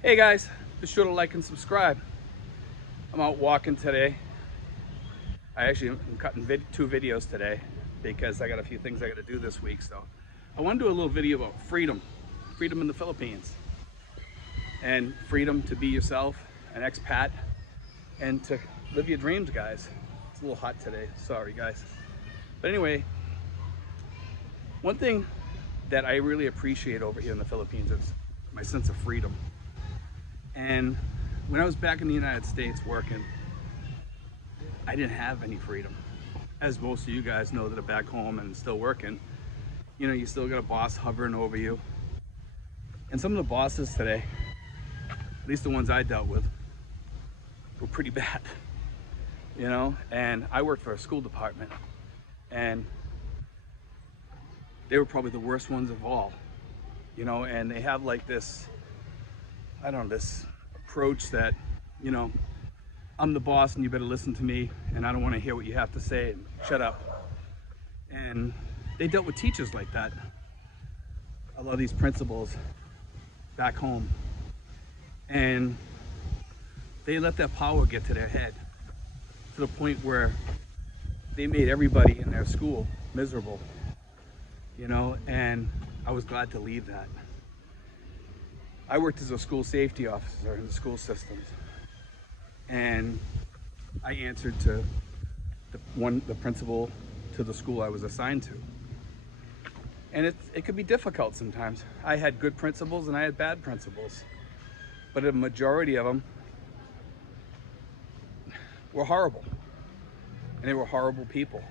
Hey guys, be sure to like and subscribe. I'm out walking today. I actually am cutting two videos today because I got a few things I got to do this week. So I want to do a little video about freedom in the Philippines, and freedom to be yourself, an expat, and to live your dreams, guys. It's a little hot today, sorry guys. But anyway, one thing that I really appreciate over here in the Philippines is my sense of freedom. And when I was back in the United States working, I didn't have any freedom. As most of you guys know that are back home and still working, you know, you still got a boss hovering over you. And some of the bosses today, at least the ones I dealt with, were pretty bad, you know? And I worked for a school department, and they were probably the worst ones of all, you know? And they have like this, I don't know, this approach that, you know, I'm the boss and you better listen to me, and I don't want to hear what you have to say, and shut up. And they dealt with teachers like that. A lot of these principals back home, and they let that power get to their head to the point where they made everybody in their school miserable, you know. And I was glad to leave that. I worked as a school safety officer in the school systems, and I answered to the principal to the school I was assigned to. And it could be difficult sometimes. I had good principals and I had bad principals, but a majority of them were horrible, and they were horrible people,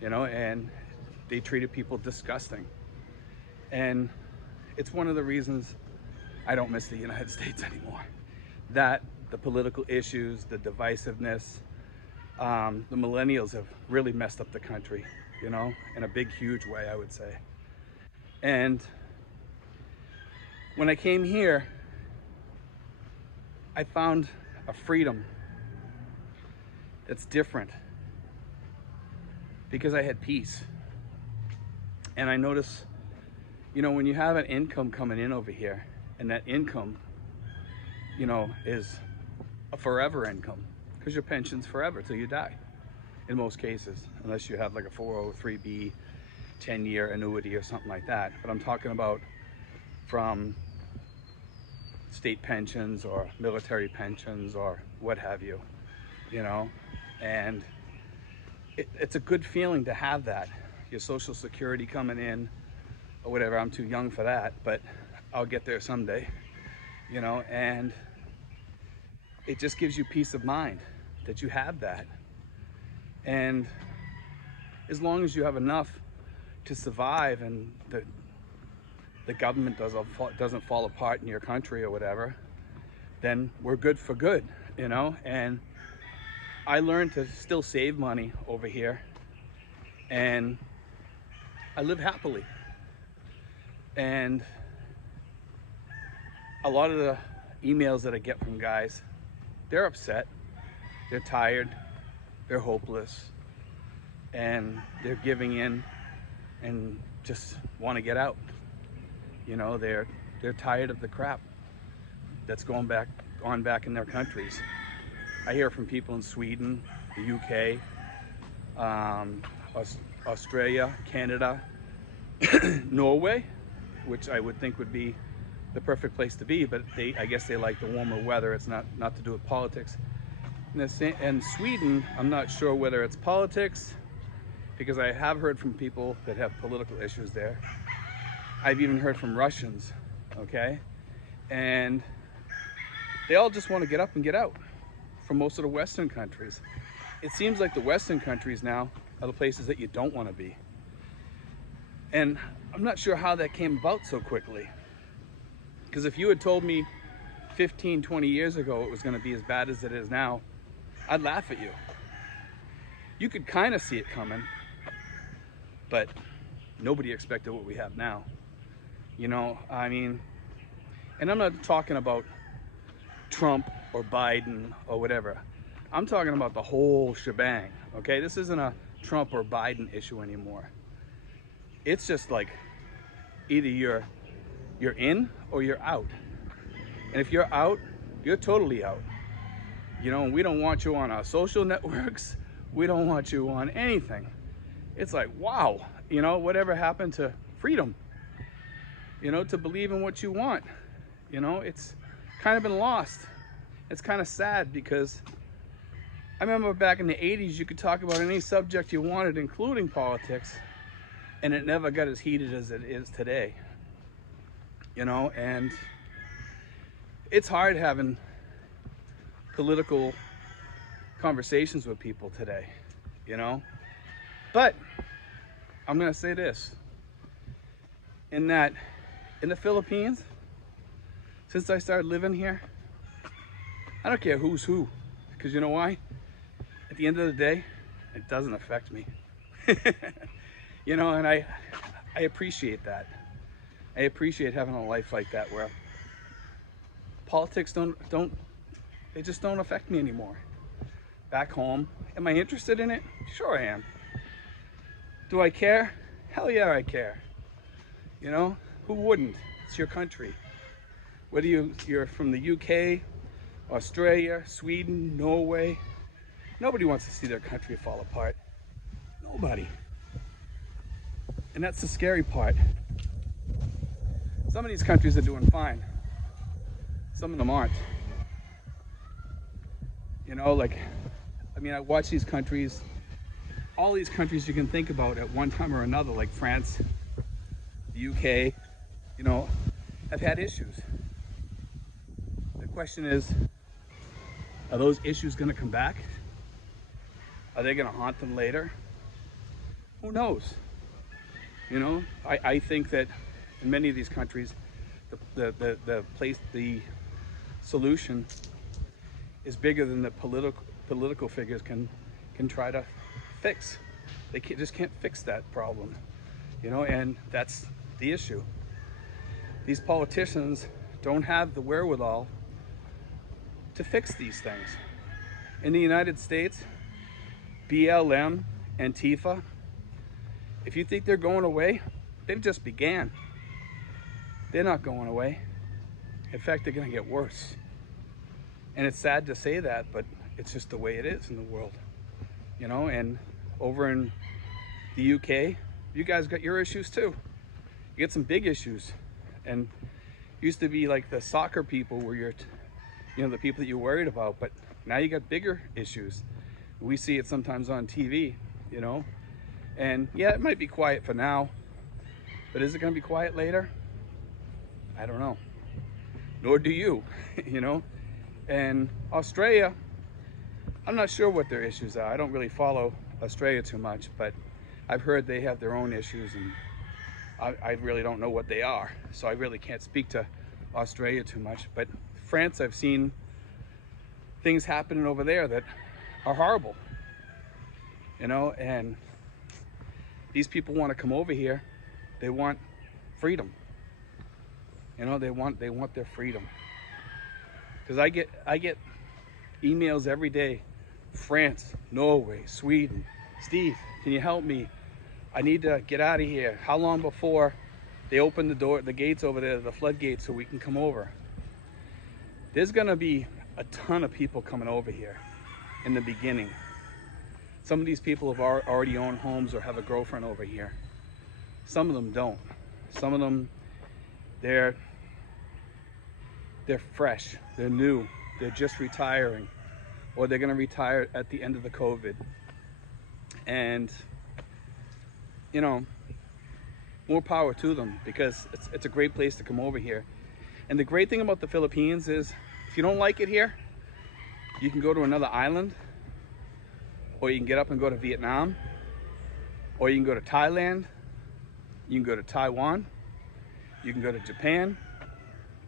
you know, and they treated people disgusting. And it's one of the reasons I don't miss the United States anymore. That, the political issues, the divisiveness, the millennials have really messed up the country, you know, in a big, huge way, I would say. And when I came here, I found a freedom that's different because I had peace. And I notice, you know, when you have an income coming in over here, and that income, you know, is a forever income, because your pension's forever till you die in most cases, unless you have like a 403b 10-year annuity or something like that. But I'm talking about from state pensions or military pensions or what have you, you know. And it's a good feeling to have that, your Social Security coming in or whatever. I'm too young for that, but I'll get there someday, you know. And it just gives you peace of mind that you have that. And as long as you have enough to survive, and the government doesn't fall apart in your country or whatever, then we're good for good, you know. And I learned to still save money over here, and I live happily. And a lot of the emails that I get from guys, they're upset, they're tired, they're hopeless, and they're giving in and just want to get out. You know, they're tired of the crap that's going on back in their countries. I hear from people in Sweden, the UK, Australia, Canada, Norway, which I would think would be the perfect place to be, but I guess they like the warmer weather. It's not to do with politics. And Sweden, I'm not sure whether it's politics, because I have heard from people that have political issues there. I've even heard from Russians, okay? And they all just want to get up and get out from most of the Western countries. It seems like the Western countries now are the places that you don't want to be. And I'm not sure how that came about so quickly. Because if you had told me 15, 20 years ago it was going to be as bad as it is now, I'd laugh at you. You could kind of see it coming, but nobody expected what we have now. You know, I mean, and I'm not talking about Trump or Biden or whatever. I'm talking about the whole shebang, okay? This isn't a Trump or Biden issue anymore. It's just like either you're in or you're out. And if you're out, you're totally out. You know, and we don't want you on our social networks. We don't want you on anything. It's like, wow, you know, whatever happened to freedom? You know, to believe in what you want. You know, it's kind of been lost. It's kind of sad because I remember back in the 80s, you could talk about any subject you wanted, including politics, and it never got as heated as it is today. You know, and it's hard having political conversations with people today, you know? But I'm gonna say this, in that in the Philippines, since I started living here, I don't care who's who, because you know why? At the end of the day, it doesn't affect me. You know, and I appreciate that. I appreciate having a life like that where politics they just don't affect me anymore. Back home, am I interested in it? Sure I am. Do I care? Hell yeah, I care. You know, who wouldn't? It's your country. Whether you're from the UK, Australia, Sweden, Norway, nobody wants to see their country fall apart. Nobody. And that's the scary part. Some of these countries are doing fine. Some of them aren't. You know, like, I mean, I watch these countries, all these countries you can think about at one time or another, like France, the UK, you know, have had issues. The question is, are those issues going to come back? Are they going to haunt them later? Who knows? You know, I think that in many of these countries, the solution is bigger than the political figures can try to fix. They just can't fix that problem, you know, and that's the issue. These politicians don't have the wherewithal to fix these things. In the United States, BLM, Antifa, if you think they're going away, they've just began. They're not going away. In fact, they're going to get worse. And it's sad to say that, but it's just the way it is in the world. You know, and over in the UK, you guys got your issues too. You get some big issues. And used to be like the soccer people were you know, the people that you're worried about, but now you got bigger issues. We see it sometimes on TV, you know. And yeah, it might be quiet for now, but is it going to be quiet later? I don't know. Nor do you, you know. And Australia, I'm not sure what their issues are. I don't really follow Australia too much, but I've heard they have their own issues, and I really don't know what they are. So I really can't speak to Australia too much. But France, I've seen things happening over there that are horrible, you know, and these people want to come over here. They want freedom. You know, they want their freedom. Because I get emails every day. France, Norway, Sweden. Steve, can you help me? I need to get out of here. How long before they open the gates over there, the floodgates, so we can come over? There's gonna be a ton of people coming over here in the beginning. Some of these people have already owned homes or have a girlfriend over here. Some of them don't. Some of them, they're fresh, they're new, they're just retiring, or they're gonna retire at the end of the COVID. And, you know, more power to them, because it's a great place to come over here. And the great thing about the Philippines is, if you don't like it here, you can go to another island, or you can get up and go to Vietnam, or you can go to Thailand, you can go to Taiwan, you can go to Japan,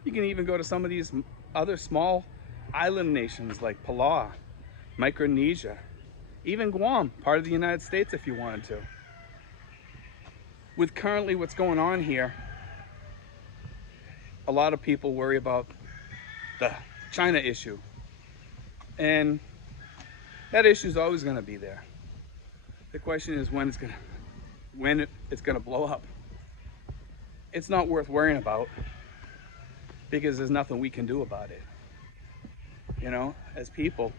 you can even go to some of these other small island nations like Palau, Micronesia, even Guam, part of the United States if you wanted to. With currently what's going on here, a lot of people worry about the China issue. And that issue is always going to be there. The question is when it's going to blow up. It's not worth worrying about. because there's nothing we can do about it. You know, as people,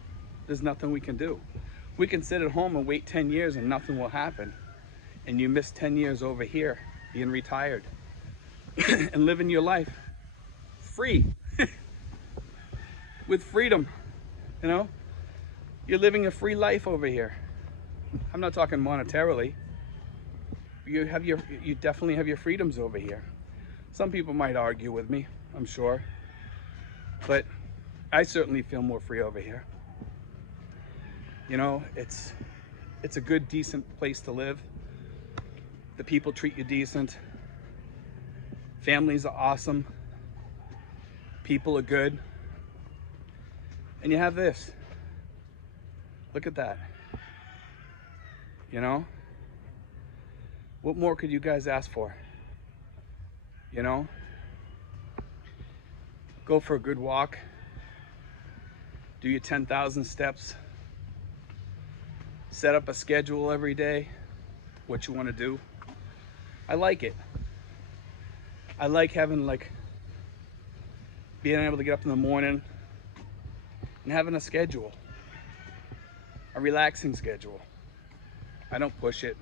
there's nothing we can do. We can sit at home and wait 10 years and nothing will happen. And you miss 10 years over here being retired and living your life free with freedom. You know, you're living a free life over here. I'm not talking monetarily. You definitely have your freedoms over here. Some people might argue with me, I'm sure, but I certainly feel more free over here. You know, it's a good, decent place to live. The people treat you decent. Families are awesome. People are good. And you have this. Look at that. You know? What more could you guys ask for? You know? Go for a good walk. Do your 10,000 steps. Set up a schedule every day, what you want to do. I like it. I like having, like, being able to get up in the morning and having a schedule, a relaxing schedule. I don't push it.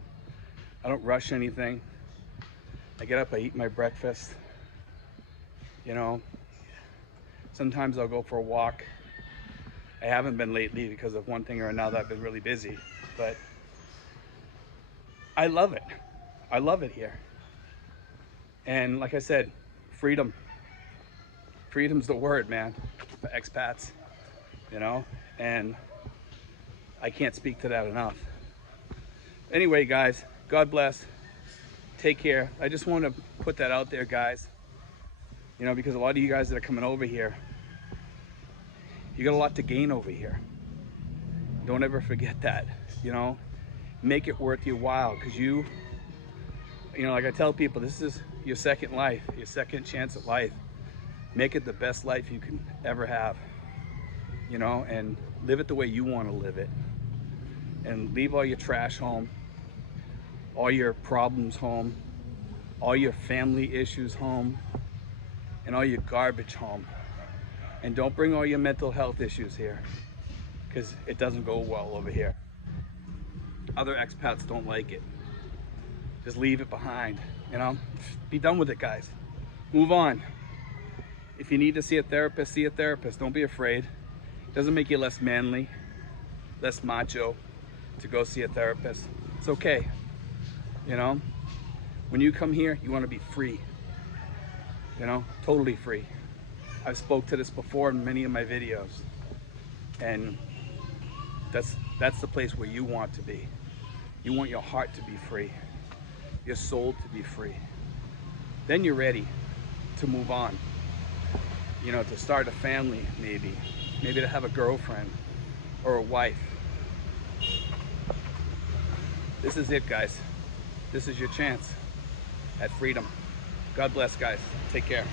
I don't rush anything. I get up, I eat my breakfast. You know, sometimes I'll go for a walk. I haven't been lately because of one thing or another. I've been really busy, but I love it. I love it here. And like I said, freedom. Freedom's the word, man, for expats, you know, and I can't speak to that enough. Anyway, guys, God bless. Take care. I just want to put that out there, guys, you know, because a lot of you guys that are coming over here, you got a lot to gain over here. Don't ever forget that, you know. Make it worth your while, because you know, like I tell people, this is your second life, your second chance at life. Make it the best life you can ever have, you know, and live it the way you want to live it. And leave all your trash home, all your problems home, all your family issues home, and all your garbage home. And don't bring all your mental health issues here, because it doesn't go well over here. Other expats don't like it. Just leave it behind, you know? Be done with it, guys. Move on. If you need to see a therapist, see a therapist. Don't be afraid. It doesn't make you less manly, less macho to go see a therapist. It's okay, you know? When you come here, you want to be free, you know? Totally free. I've spoke to this before in many of my videos, and that's the place where you want to be. You want your heart to be free, your soul to be free. Then you're ready to move on, you know, to start a family, maybe to have a girlfriend or a wife. This is it, guys. This is your chance at freedom. God bless, guys. Take care.